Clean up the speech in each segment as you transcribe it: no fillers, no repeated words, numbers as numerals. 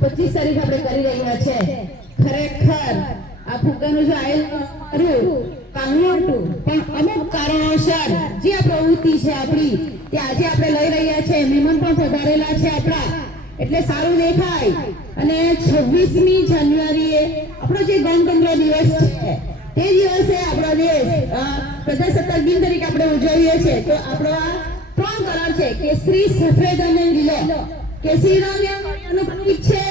पच्चीस तारीख આપણે કરી રહ્યા છે ખરેખર આ ફુગાનું જો આયોજન કર્યું કામનું હતું પણ અમુક કારણોસર જે આ પ્રવૃત્તિ છે આપણી તે આજે આપણે લઈ રહ્યા છે મહેમાન પણ પધારેલા છે આપણા એટલે સારું દેખાય અને 26મી જાન્યુઆરીએ આપણો જે ગણતંત્ર દિવસ છે તે દિવસે આપણો દેશ પ્રજાસત્તાક દિન તરીકે આપણે ઉજવીએ છીએ તો આપણો આ ત્રણ કલર છે કેસરી સફેદ અને લીલો કેસરી રંગ એનું પ્રતીક છે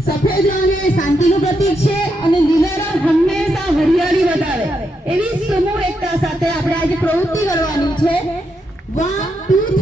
સફેદ રંગ એ શાંતિનું પ્રતીક છે અને લીલા રંગ હંમેશા હરિયાળી બતાવે એવી સમૂહ એકતા સાથે આપણે આજે પ્રવૃત્તિ કરવાની છે 1 2